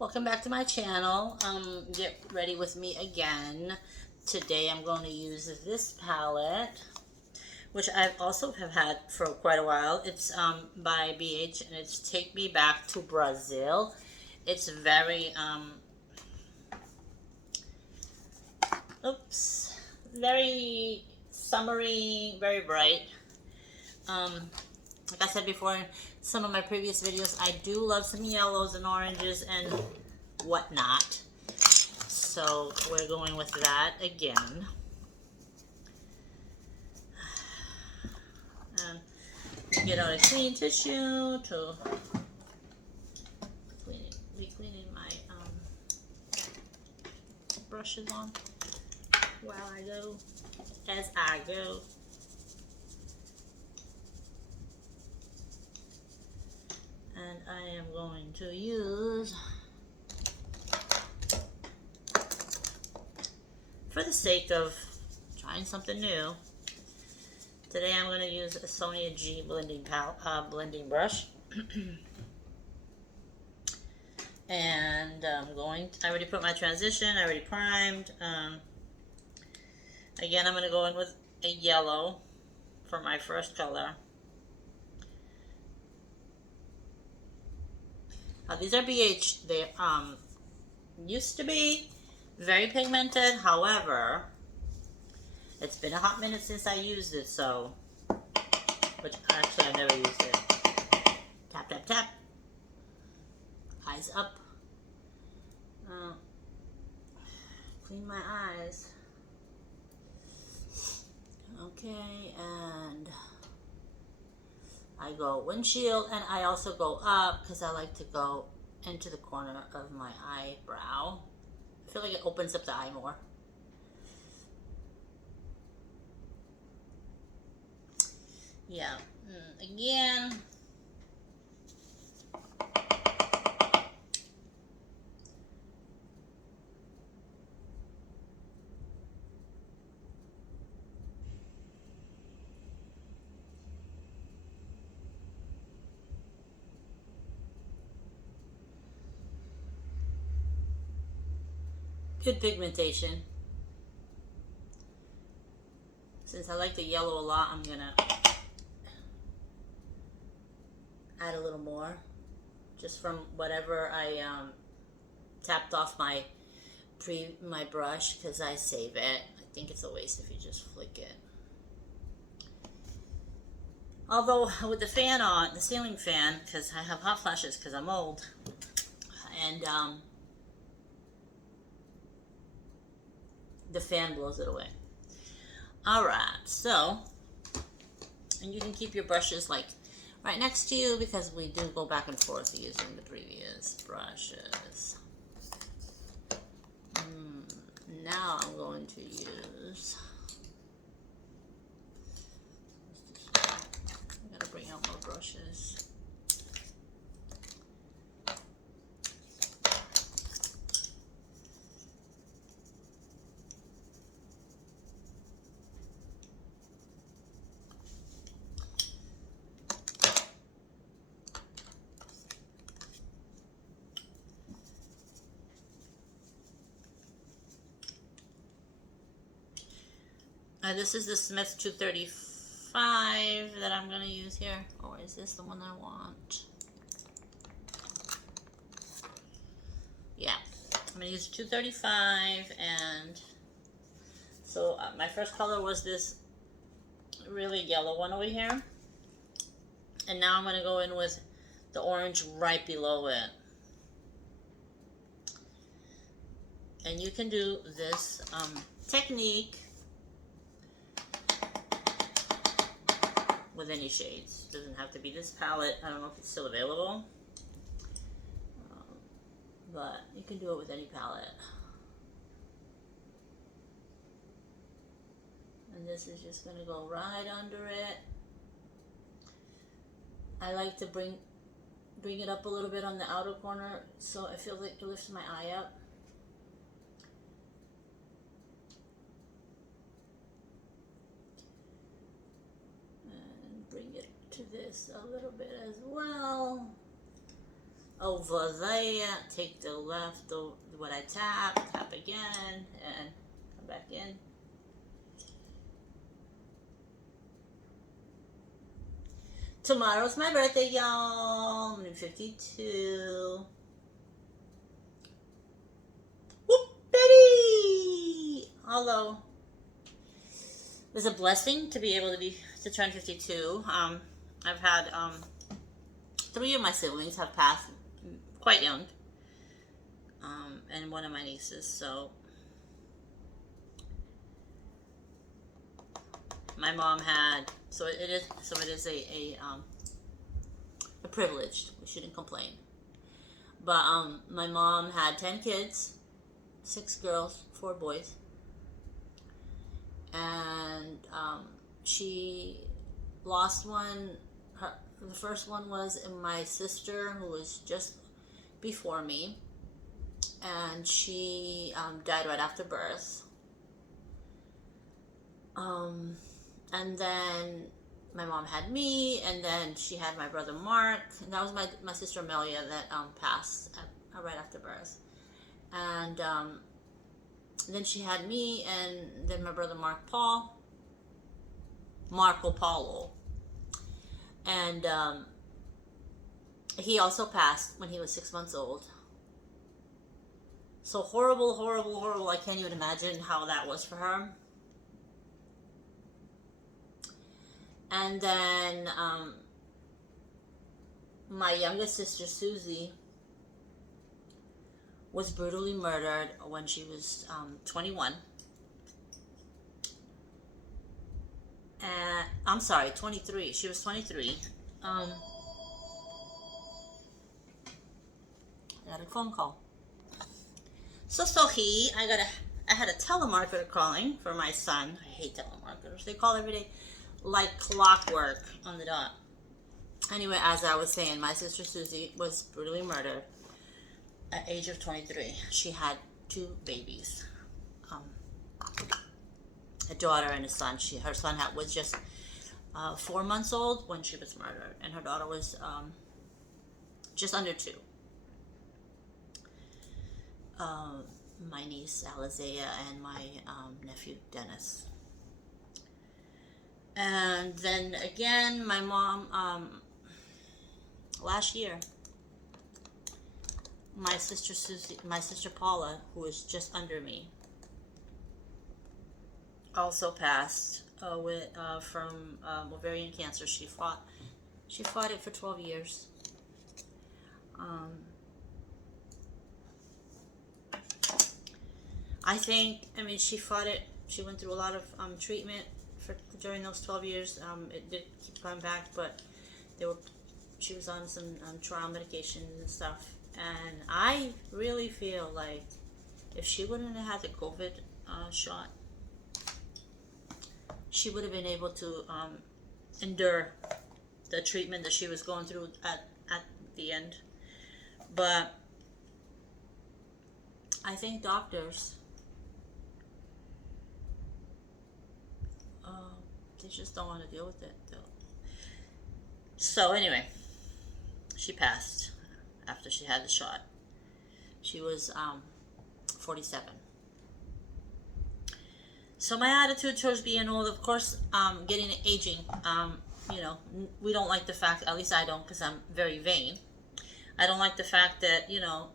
Welcome back to my channel. Get ready with me again. Today I'm going to use this palette, which I also have had for quite a while. It's by BH, and it's Take Me Back to Brazil. It's very very summery, very bright. Like I said before in some of my previous videos, I do love some yellows and oranges and whatnot. So we're going with that again. And get out a clean tissue to be cleaning my brushes on while I go, as I go. And I am going to use, for the sake of trying something new, today I'm going to use a Sonia G blending brush. And I already put my transition, I already primed. Again, I'm going to go in with a yellow for my first color. Now these are BH. They used to be very pigmented. However, it's been a hot minute since I used it, so, which actually I've never used it. Tap, tap, tap. Eyes up. Clean my eyes. Okay, and I go windshield, and I also go up because I like to go into the corner of my eyebrow. I feel like it opens up the eye more. Yeah, again. Good pigmentation. Since I like the yellow a lot, I'm gonna add a little more, just from whatever I tapped off my brush, because I save it. I think it's a waste if you just flick it. Although with the fan on, the ceiling fan, because I have hot flashes because I'm old, and the fan blows it away. Alright, so, and you can keep your brushes like right next to you because we do go back and forth using the previous brushes. Now I'm going to use, I gotta bring out more brushes. This is the Smith 235 that I'm going to use here. Or is this the one I want? Yeah, I'm going to use 235. And so my first color was this really yellow one over here. And now I'm going to go in with the orange right below it. And you can do this technique with any shades. It doesn't have to be this palette. I don't know if it's still available, but you can do it with any palette. And this is just going to go right under it. I like to bring it up a little bit on the outer corner, so I feel like it lifts my eye up. Bring it to this a little bit as well. over there, take the left, what I tap again, and come back in. Tomorrow's my birthday, y'all. I'm 52. Whoop, Betty! Although, it's a blessing to be able to turn 52. I've had 3 of my siblings have passed quite young, and one of my nieces. So my mom had. So it is a privilege. We shouldn't complain. But my mom had 10 kids, 6 girls, 4 boys, and she lost one. The first one was my sister, who was just before me, and she died right after birth. And then my mom had me, and then she had my brother Mark, and that was my sister Amelia that passed right after birth. And then she had me, and then my brother Marco Polo. And he also passed when he was 6 months old. So horrible, horrible, horrible. I can't even imagine how that was for her. And then my youngest sister, Susie, was brutally murdered when she was 21. And I'm sorry, 23. She was 23. I got a phone call. I had a telemarketer calling for my son. I hate telemarketers. They call every day like clockwork on the dot. Anyway, as I was saying, my sister Susie was brutally murdered at the age of 23. She had 2 babies, a daughter and a son. Her son was just 4 months old when she was murdered, and her daughter was just under 2. My niece Alizea and my nephew Dennis. And then again, my mom, last year, my sister Paula, who was just under me, also passed from ovarian cancer. She fought it for 12 years. She fought it. She went through a lot of treatment during those 12 years. It did keep coming back, but she was on some trial medications and stuff. And I really feel like if she wouldn't have had the COVID shot, she would have been able to endure the treatment that she was going through at the end. But I think doctors, they just don't want to deal with it, though. So anyway, she passed after she had the shot. She was 47. So my attitude towards being old, of course, aging. We don't like the fact, at least I don't, because I'm very vain. I don't like the fact that, your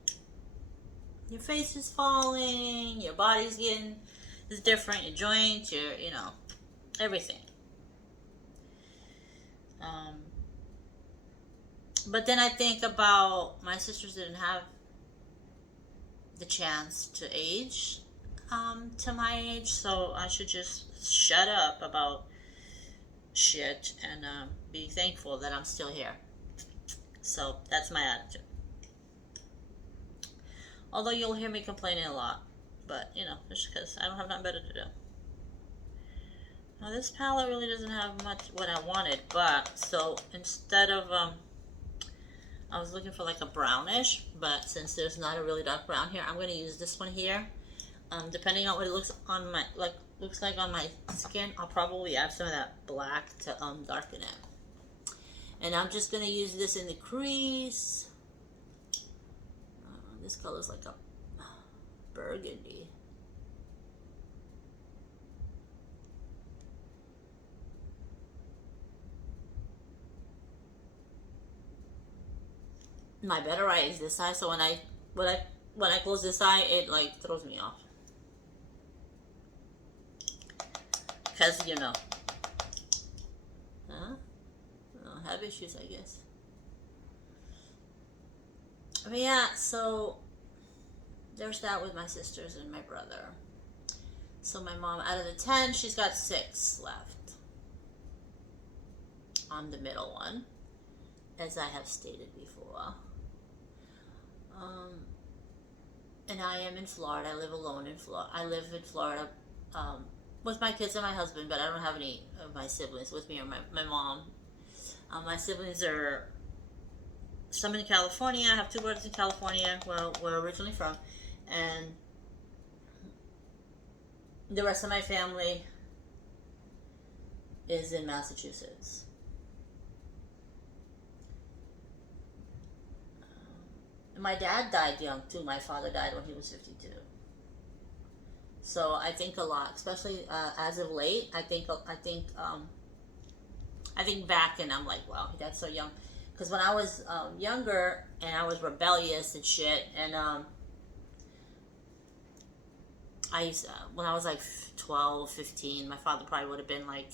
face is falling, your body's is different, your joints, your, everything. But then I think about my sisters didn't have the chance to age to my age, so I should just shut up about shit and be thankful that I'm still here. So that's my attitude. Although you'll hear me complaining a lot, but just because I don't have nothing better to do. Now this palette really doesn't have much what I wanted, but so instead of I was looking for like a brownish, but since there's not a really dark brown here, I'm going to use this one here. Depending on what it looks like on my skin, I'll probably add some of that black to darken it. And I'm just going to use this in the crease. This color's like a burgundy. My better eye is this eye, so when I close this eye, it like throws me off. Cause you know, huh? I don't have issues, I guess. But yeah, so there's that with my sisters and my brother. So my mom, out of the 10, she's got 6 left. I'm the middle one, as I have stated before. And I am in Florida. I live alone in Florida. I live in Florida with my kids and my husband, but I don't have any of my siblings with me or my mom. My siblings are some in California. I have 2 brothers in California, where we're originally from, and the rest of my family is in Massachusetts. My dad died young too. My father died when he was 52. So I think a lot, especially as of late. I think back and I'm like, wow, he died so young. Because when I was younger and I was rebellious and shit, and when I was like 12, 15, my father probably would have been like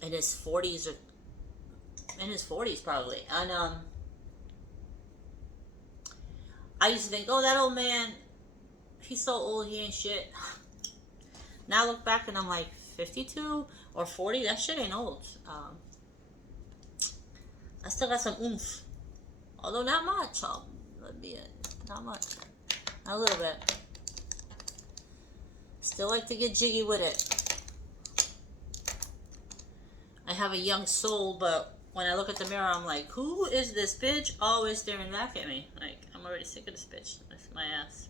in his 40s or in his 40s probably, and I used to think, oh, that old man, he's so old, he ain't shit. Now I look back and I'm like, 52 or 40, that shit ain't old. I still got some oomph. Although not much, not much. Not a little bit. Still like to get jiggy with it. I have a young soul, but when I look at the mirror, I'm like, who is this bitch always staring back at me? Like, I'm already sick of this bitch. That's my ass.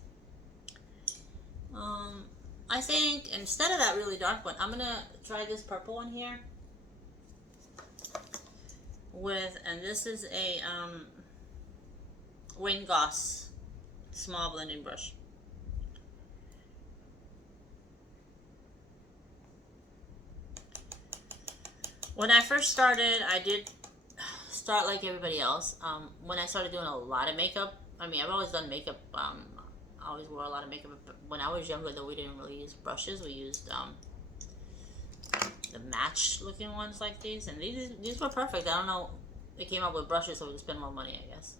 I think instead of that really dark one, I'm gonna try this purple one here. And this is a Wayne Goss small blending brush. When I first started, I did start like everybody else. When I started doing a lot of makeup, I mean, I've always done makeup. I always wore a lot of makeup. But when I was younger, though, we didn't really use brushes. We used the matched looking ones like these, and these were perfect. I don't know, they came up with brushes so we could spend more money, I guess.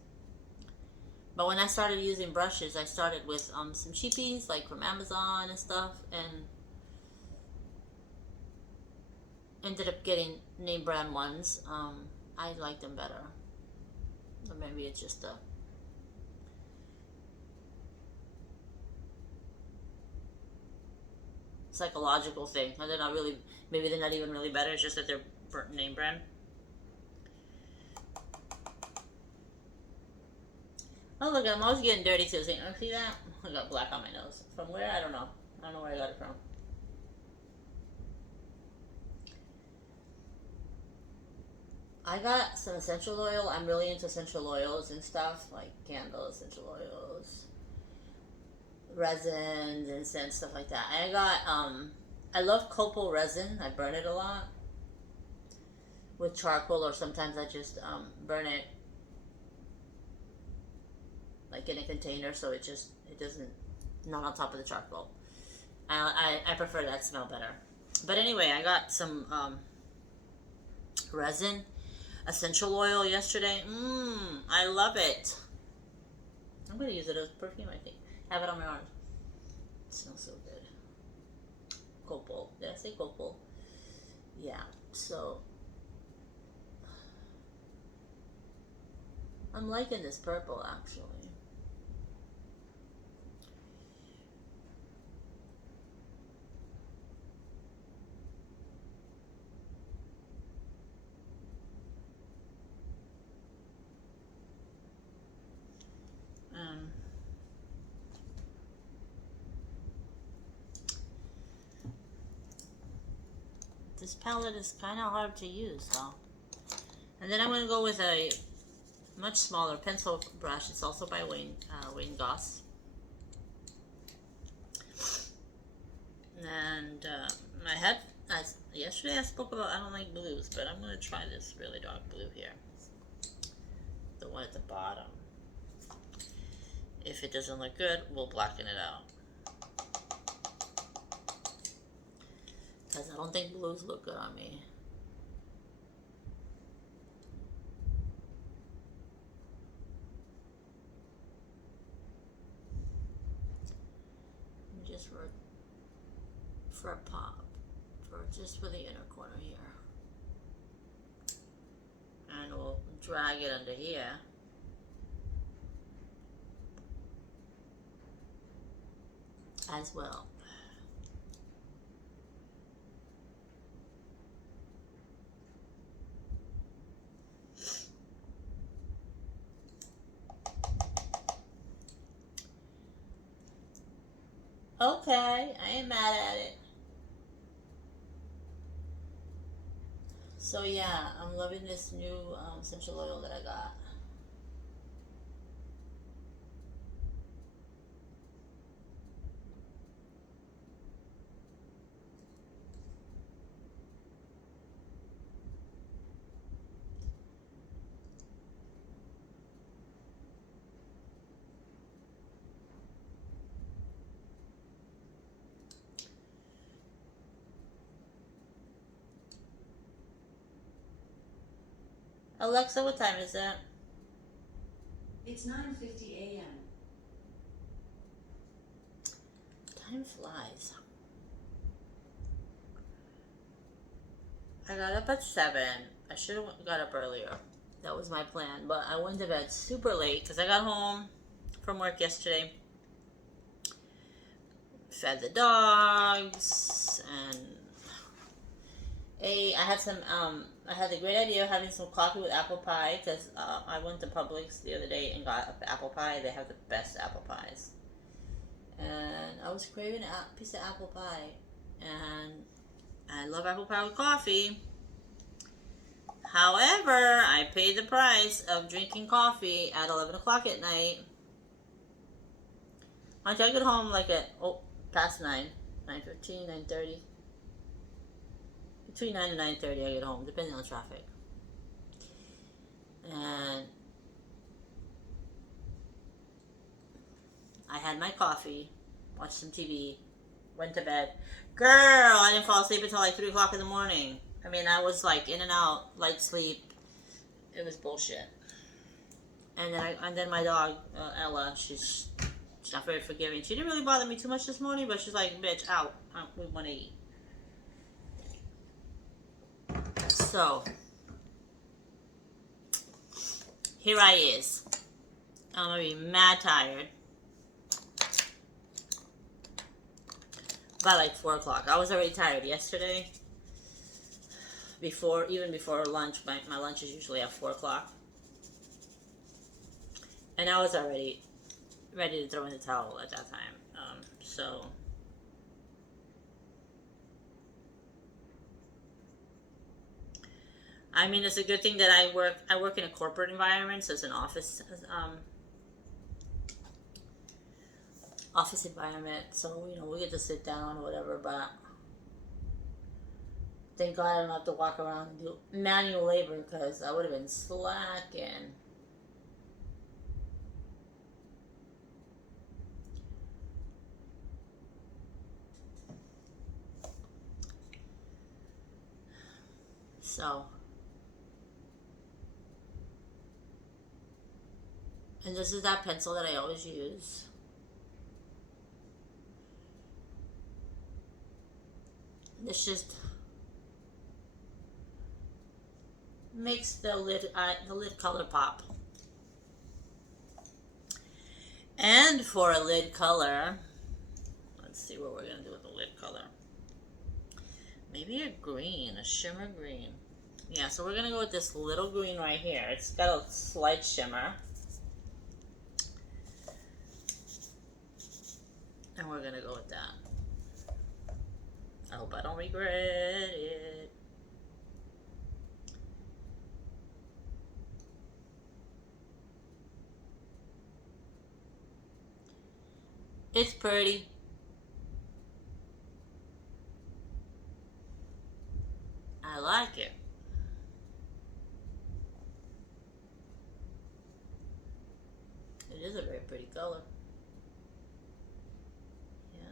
But when I started using brushes, I started with some cheapies like from Amazon and stuff, and ended up getting name brand ones. I like them better. Or maybe it's just a psychological thing. They're not really, maybe they're not even really better. It's just that they're name brand. Oh, look, I'm always getting dirty too. See that? I got black on my nose. From where? I don't know. I don't know where I got it from. I got some essential oil. I'm really into essential oils and stuff, like candles, essential oils, resins, incense, stuff like that. I got, I love copal resin. I burn it a lot with charcoal, or sometimes I just burn it like in a container, so it doesn't, not on top of the charcoal. I prefer that smell better. But anyway, I got some resin essential oil yesterday. I love it. I'm gonna use it as perfume, I think. Have it on my arm. It smells so good. Copal. Did I say copal? Yeah. So I'm liking this purple actually. This palette is kind of hard to use though. And then I'm going to go with much smaller pencil brush. It's also by Wayne Goss. And I had, yesterday I spoke about I don't like blues, but I'm going to try this really dark blue here. The one at the bottom. If it doesn't look good, we'll blacken it out. Because I don't think blues look good on me. Just for a pop. Just for the inner corner here. And we'll drag it under here. As well. Okay, I ain't mad at it. So yeah, I'm loving this new essential oil that I got. Alexa, what time is it? It's 9:50 a.m. Time flies. I got up at 7. I should have got up earlier. That was my plan, but I went to bed super late because I got home from work yesterday. Fed the dogs and I had the great idea of having some coffee with apple pie because I went to Publix the other day and got apple pie. They have the best apple pies. And I was craving a piece of apple pie. And I love apple pie with coffee. However, I paid the price of drinking coffee at 11 o'clock at night. I get home like at past 9, 9:15, 9:30. Between 9 and 9:30 I get home, depending on traffic. And I had my coffee, watched some TV, went to bed. Girl, I didn't fall asleep until like 3 o'clock in the morning. I mean, I was like in and out, light sleep. It was bullshit. And then my dog, Ella, she's not very forgiving. She didn't really bother me too much this morning, but she's like, bitch, out. We want to eat. So, here I is. I'm going to be mad tired. By like 4 o'clock. I was already tired yesterday. Even before lunch. My lunch is usually at 4 o'clock. And I was already ready to throw in the towel at that time. So I mean, it's a good thing that I work in a corporate environment, so it's an office environment. So we get to sit down or whatever. But thank God I don't have to walk around and do manual labor because I would have been slacking. So, and this is that pencil that I always use. This just makes the lid color pop. And for a lid color, let's see what we're gonna do with the lid color. Maybe a green, a shimmer green. Yeah, so we're gonna go with this little green right here. It's got a slight shimmer. And we're gonna go with that. I hope I don't regret it. It's pretty. I like it. It is a very pretty color. Yeah.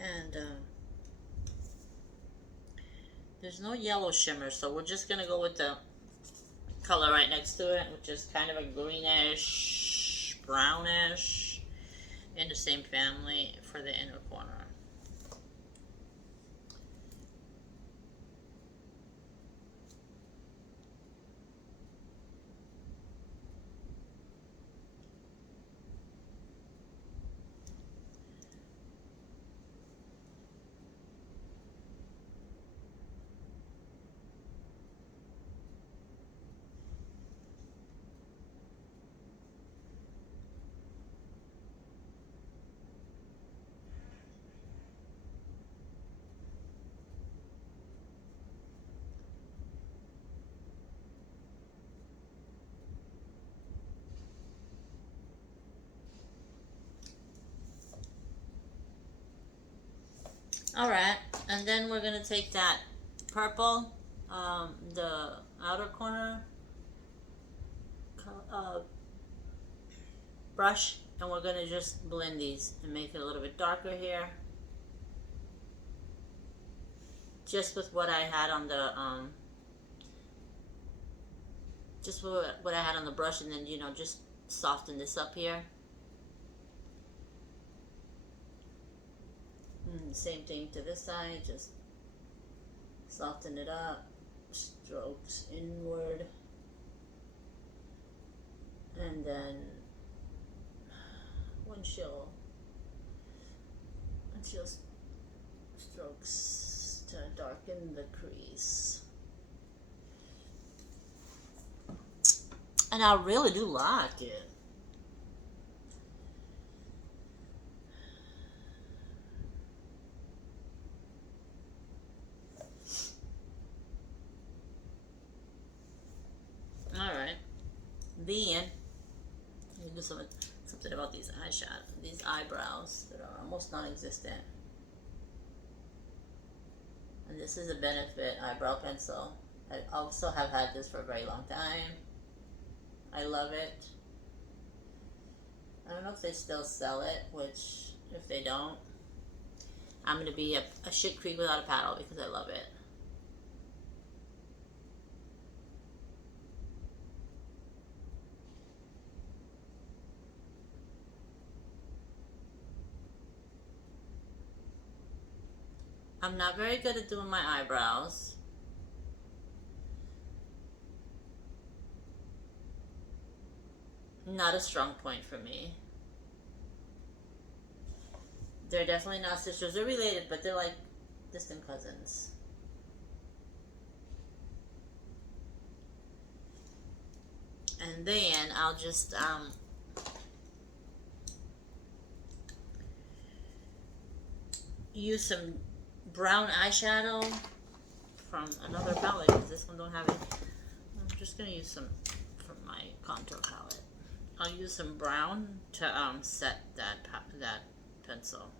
And there's no yellow shimmer, so we're just gonna go with the color right next to it, which is kind of a greenish, brownish, in the same family for the inner corner. Alright, and then we're gonna take that purple, the outer corner brush, and we're gonna just blend these and make it a little bit darker here. Just with what I had on the, just what I had on the brush, and then, you know, just soften this up here. Same thing to this side, just soften it up, strokes inward, and then windshield strokes to darken the crease. And I really do like it. Alright. Then let me do something about these these eyebrows that are almost non-existent. And this is a Benefit eyebrow pencil. I also have had this for a very long time. I love it. I don't know if they still sell it, which if they don't, I'm gonna be a shit creek without a paddle because I love it. I'm not very good at doing my eyebrows. Not a strong point for me. They're definitely not sisters. They're related, but they're like distant cousins. And then I'll just use some brown eyeshadow from another palette because this one don't have it. I'm just gonna use some from my contour palette. I'll use some brown to set that pencil.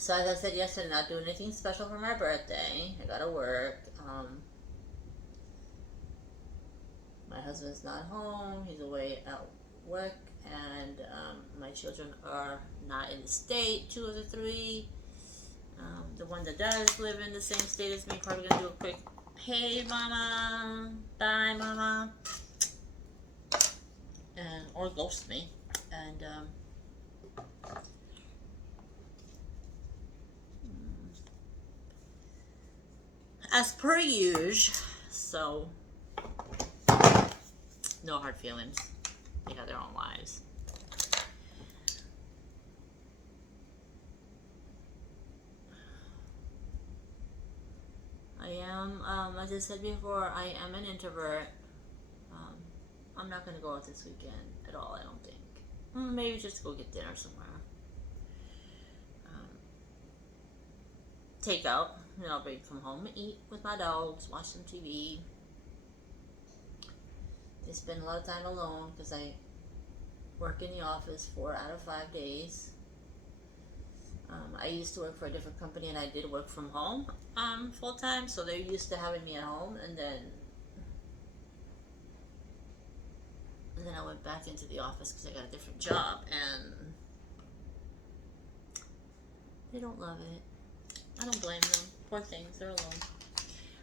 So as I said yesterday, not doing anything special for my birthday. I gotta work. My husband's not home. He's away at work, and my children are not in the state. 2 of the 3. The one that does live in the same state as me, probably gonna do a quick, hey mama, bye mama, and or ghost me, and as per usual. So, no hard feelings. They have their own lives. I am, as I said before, I am an introvert. I'm not going to go out this weekend at all, I don't think. Maybe just go get dinner somewhere. Take out, I'll bring from home, eat with my dogs, watch some TV. They spend a lot of time alone because I work in the office 4 out of 5 days. I used to work for a different company and I did work from home full time, so they're used to having me at home, and then I went back into the office because I got a different job, and they don't love it. I don't blame them. Poor things, they're alone.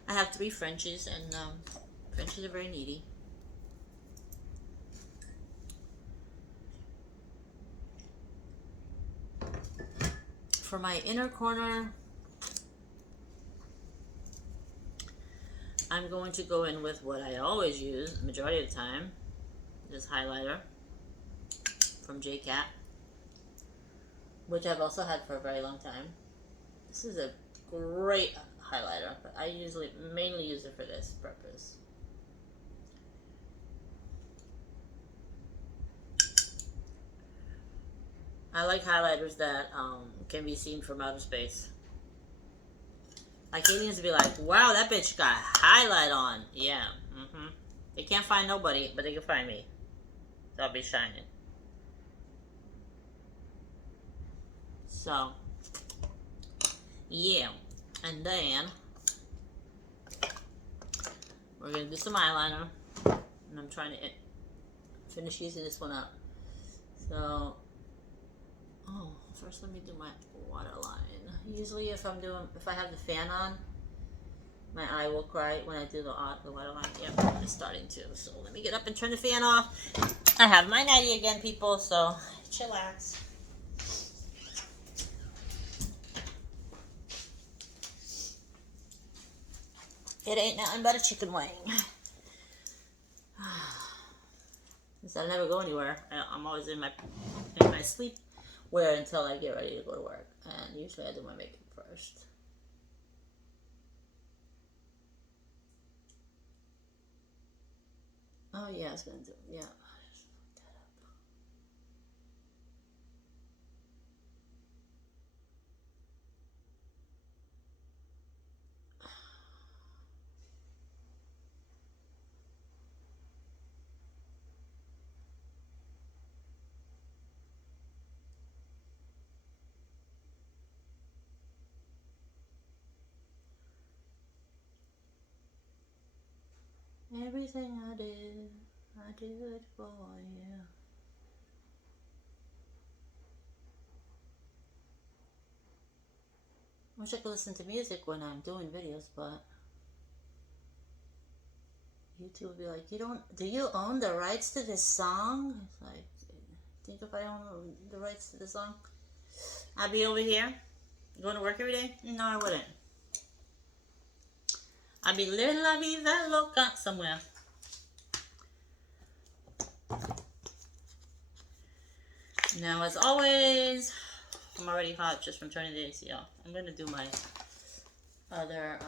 I have 3 Frenchies, and Frenchies are very needy. For my inner corner, I'm going to go in with what I always use the majority of the time, this highlighter from JCat, which I've also had for a very long time. This is a great highlighter, but I mainly use it for this purpose. I like highlighters that can be seen from outer space. Like aliens be like, wow, that bitch got highlight on. Yeah, They can't find nobody, but they can find me. So I'll be shining. So, yeah. And then, we're going to do some eyeliner. And I'm trying to finish using this one up. So, first let me do my waterline. Usually if I have the fan on, my eye will cry when I do the waterline. Yep, it's starting to. So let me get up and turn the fan off. I have my nightie again, people, so chillax. It ain't nothing but a chicken wing. Since I never go anywhere, I'm always in my sleep wear until I get ready to go to work. And usually I do my makeup first. Oh yeah, I was gonna do, yeah. Everything I do it for you. Wish I could listen to music when I'm doing videos, but YouTube would be like, do you own the rights to this song? It's like, think if I own the rights to the song, I'd be over here going to work every day? No, I wouldn't. I'd be living la vida loca somewhere. Now, as always, I'm already hot just from turning the AC off. I'm going to do my other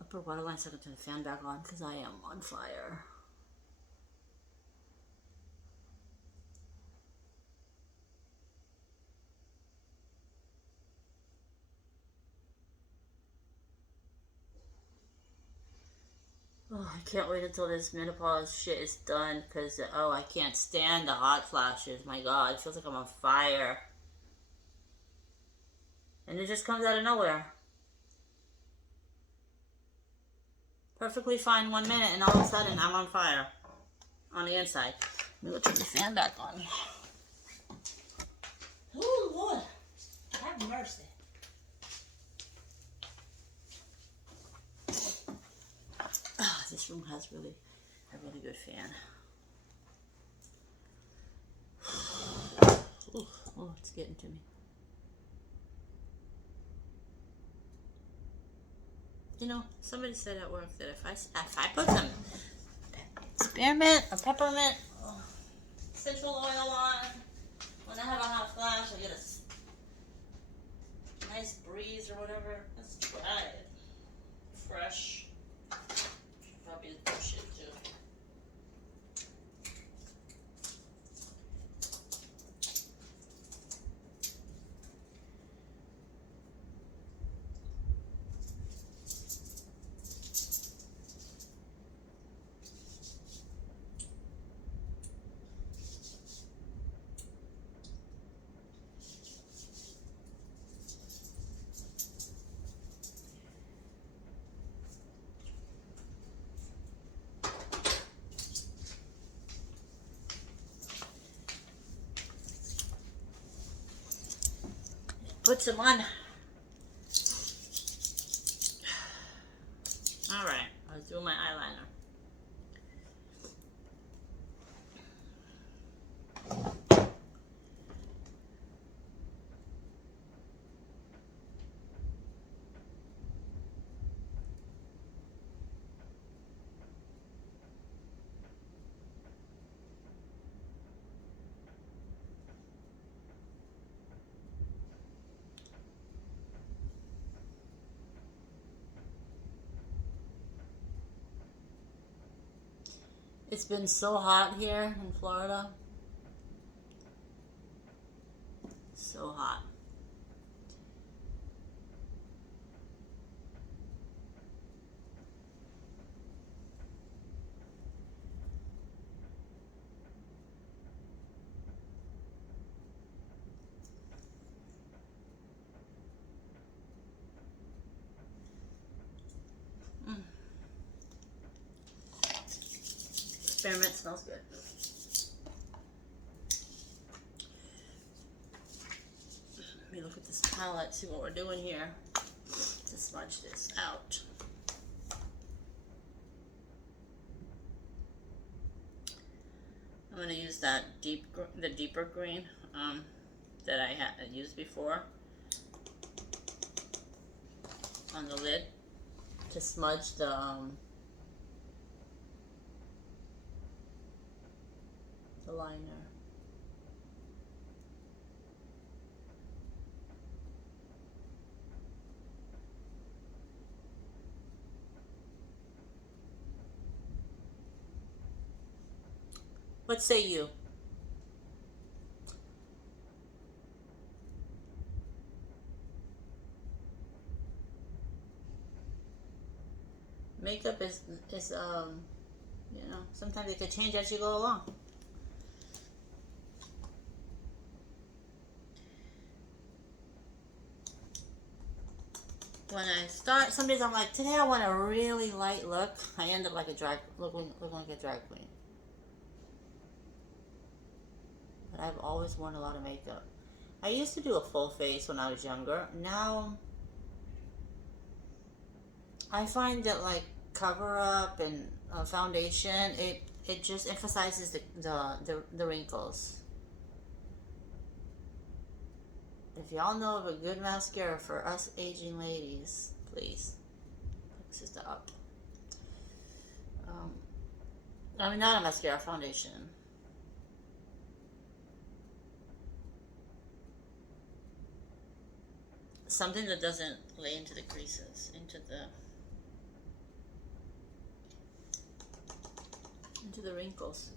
upper waterline so I can turn the fan back on because I am on fire. Oh, I can't wait until this menopause shit is done because, I can't stand the hot flashes. My God, it feels like I'm on fire. And it just comes out of nowhere. Perfectly fine 1 minute, and all of a sudden I'm on fire on the inside. Let me go turn the fan back on. Oh, Lord. Have mercy. This room has a really good fan. Oh, it's getting to me. You know, somebody said at work that if I put some spearmint or peppermint essential oil on when I have a hot flash, I get a nice breeze or whatever. Let's try it. Fresh. Probably push it too. Put some on. Alright, let's do my eyeliner. It's been so hot here in Florida. So hot. Spearmint smells good. Let me look at this palette, see what we're doing here to smudge this out. I'm going to use that the deeper green that I had used before on the lid to smudge the liner. What say you? Makeup is you know, sometimes it could change as you go along. When I start, some days I'm like, today I want a really light look. I end up like looking like a drag queen. But I've always worn a lot of makeup. I used to do a full face when I was younger. Now, I find that like cover up and foundation, it just emphasizes the wrinkles. If y'all know of a good mascara for us aging ladies, please. This is the up. I mean, not a mascara, foundation. Something that doesn't lay into the creases, into the wrinkles.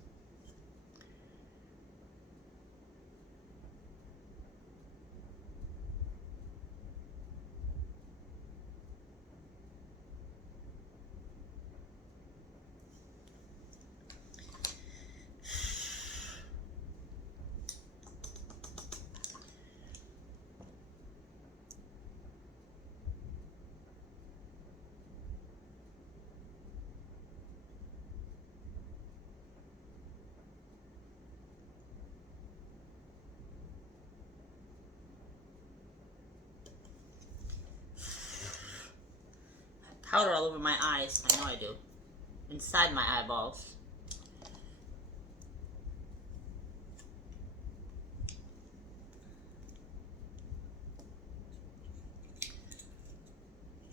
Powder all over my eyes. I know I do. Inside my eyeballs.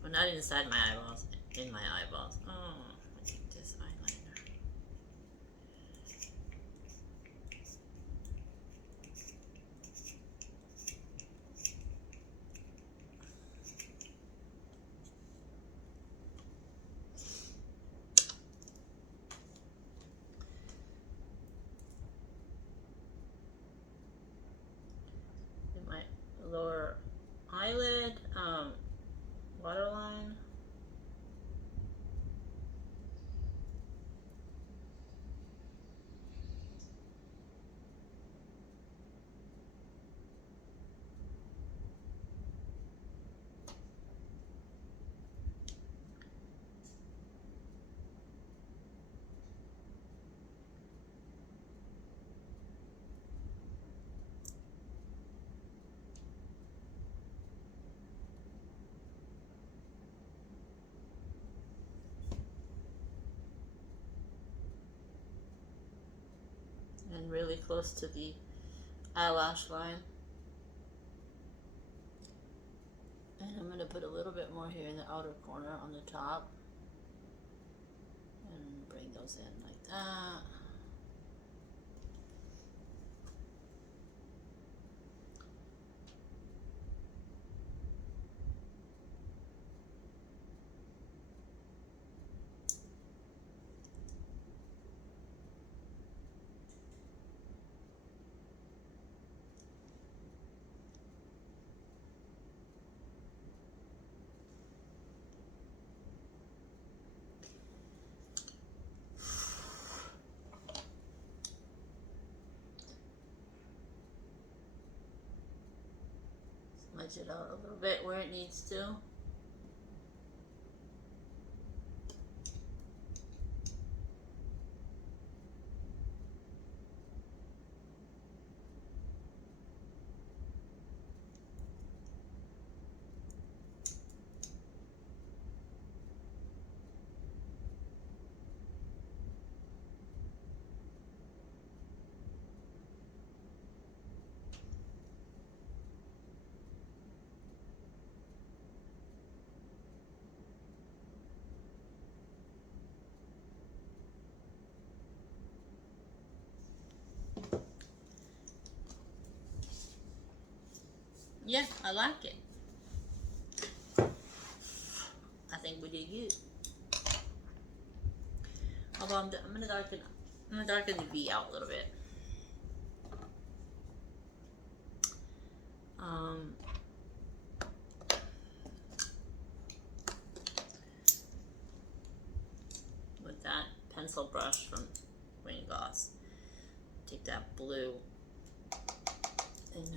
When Not inside my eyeballs, in my eyeballs. Oh, I think this eyeliner. In my lower eyelid, waterline. And really close to the eyelash line. And I'm going to put a little bit more here in the outer corner on the top. And bring those in like that. Smudge it out a little bit where it needs to. Yeah, I like it. I think we did good. Although I'm gonna darken the V out a little bit. With that pencil brush from Green Gloss, take that blue and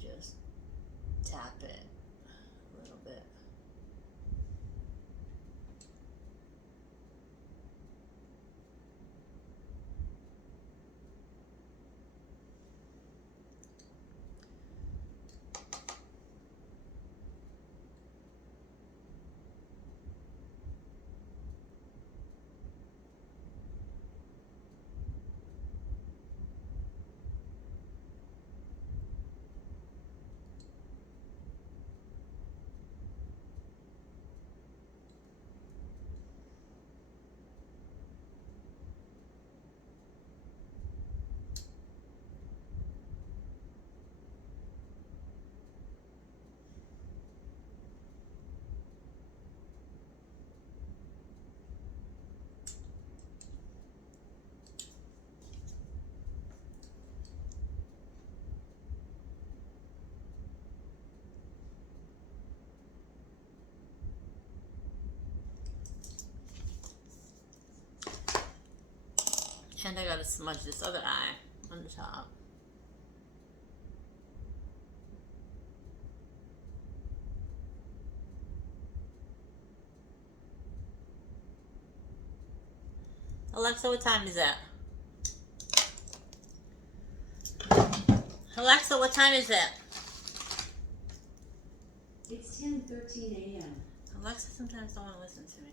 just tap it a little bit. And I gotta smudge this other eye on the top. Alexa, what time is that? Alexa, what time is it? It's 10:13 a.m. Alexa sometimes don't want to listen to me.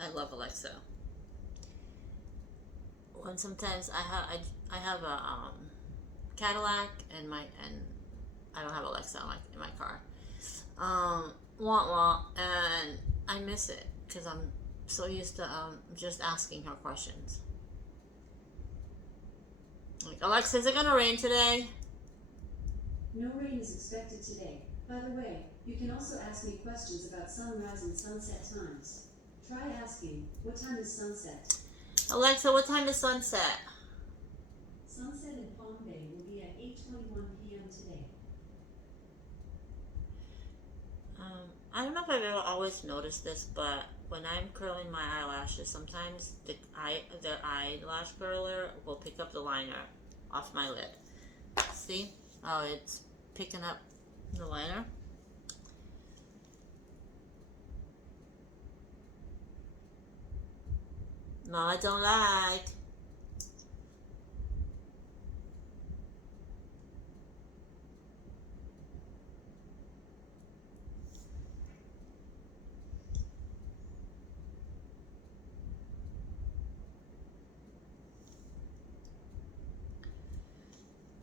I love Alexa. When sometimes I have a Cadillac and I don't have Alexa in my car. Wah wah, and I miss it because I'm so used to just asking her questions. Like, Alexa, is it gonna rain today? No rain is expected today. By the way, you can also ask me questions about sunrise and sunset times. Try asking, what time is sunset? Alexa, what time is sunset? Sunset in Palm Bay will be at 8:21 p.m. today. I don't know if I've ever always noticed this, but when I'm curling my eyelashes, sometimes the eyelash curler will pick up the liner off my lid. See? Oh, it's picking up the liner. No, I don't like.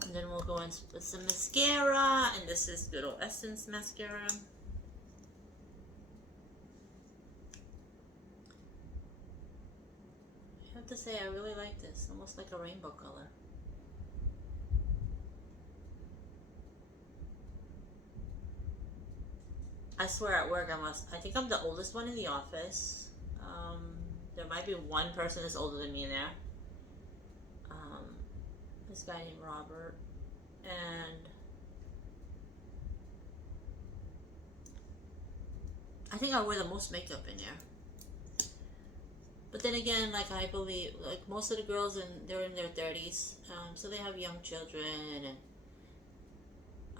And then we'll go in with some mascara, and this is good old Essence mascara. I have to say, I really like this, almost like a rainbow color. I swear at work I think I'm the oldest one in the office. There might be one person that's older than me in there. This guy named Robert, and I think I wear the most makeup in there. But then again, like, I believe, like, most of the girls they're in their 30s, so they have young children, and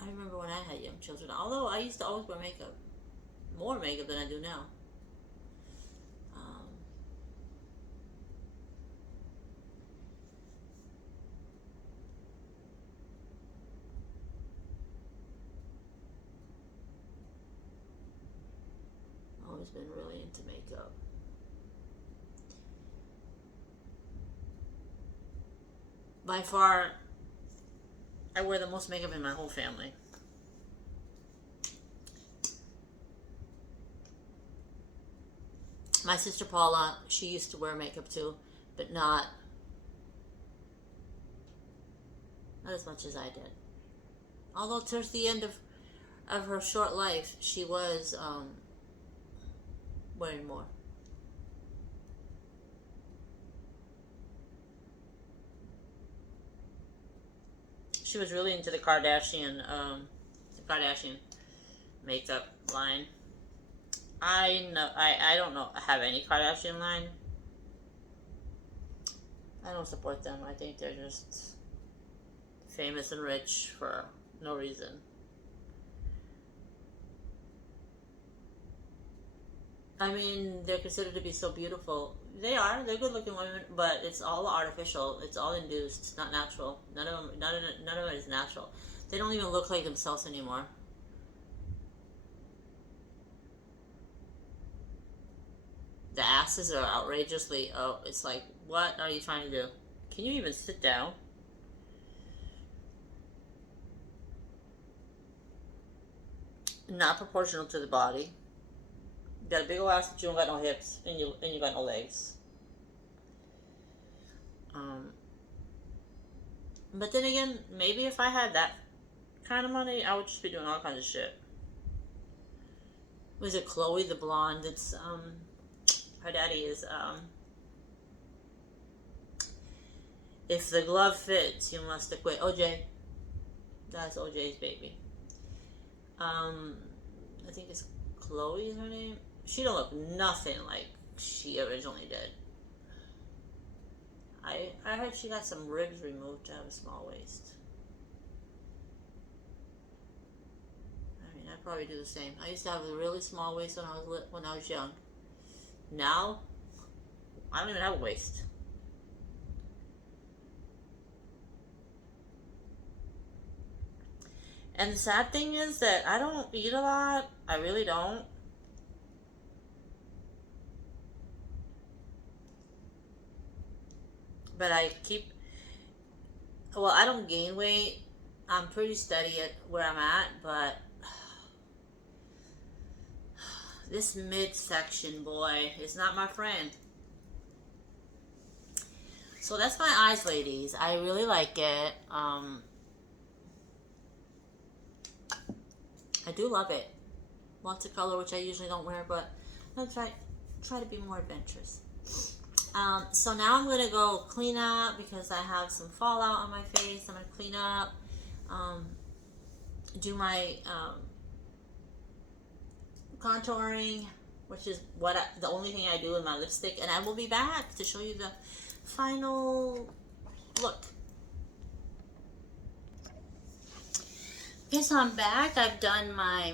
I remember when I had young children, although I used to always wear makeup, more makeup than I do now. Always been really into makeup. By far, I wear the most makeup in my whole family. My sister Paula, she used to wear makeup too, but not as much as I did. Although towards the end of her short life, she was wearing more. She was really into the Kardashian makeup line. I don't know have any Kardashian line. I don't support them. I think they're just famous and rich for no reason. I mean, they're considered to be so beautiful. They are. They're good-looking women, but it's all artificial. It's all induced. It's not natural. None of it is natural. They don't even look like themselves anymore. The asses are outrageously. Oh, it's like, what are you trying to do? Can you even sit down? Not proportional to the body. You got a big old ass, but you don't got no hips, and you got no legs. But then again, maybe if I had that kind of money, I would just be doing all kinds of shit. Was it Chloe the blonde? It's her daddy is if the glove fits, you must acquit. OJ, that's OJ's baby. I think it's Chloe is her name. She don't look nothing like she originally did. I heard she got some ribs removed to have a small waist. I mean, I'd probably do the same. I used to have a really small waist when I was young. Now, I don't even have a waist. And the sad thing is that I don't eat a lot. I really don't. but I keep, well, I don't gain weight. I'm pretty steady at where I'm at, but this midsection, boy, is not my friend. So that's my eyes, ladies. I really like it. I do love it. Lots of color, which I usually don't wear, but I'll try to be more adventurous. So now I'm gonna go clean up because I have some fallout on my face. I'm gonna clean up, do my contouring, which is the only thing I do with my lipstick, and I will be back to show you the final look. Okay, so I'm back. I've done my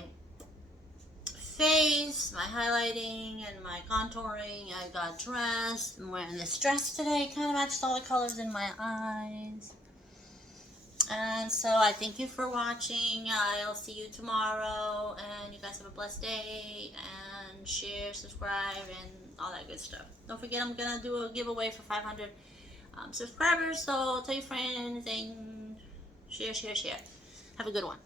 face, my highlighting, and my contouring. I got dressed. I'm wearing this dress today. Kind of matched all the colors in my eyes. And so I thank you for watching. I'll see you tomorrow. And you guys have a blessed day. And share, subscribe, and all that good stuff. Don't forget, I'm going to do a giveaway for 500 subscribers. So tell your friends and share. Have a good one.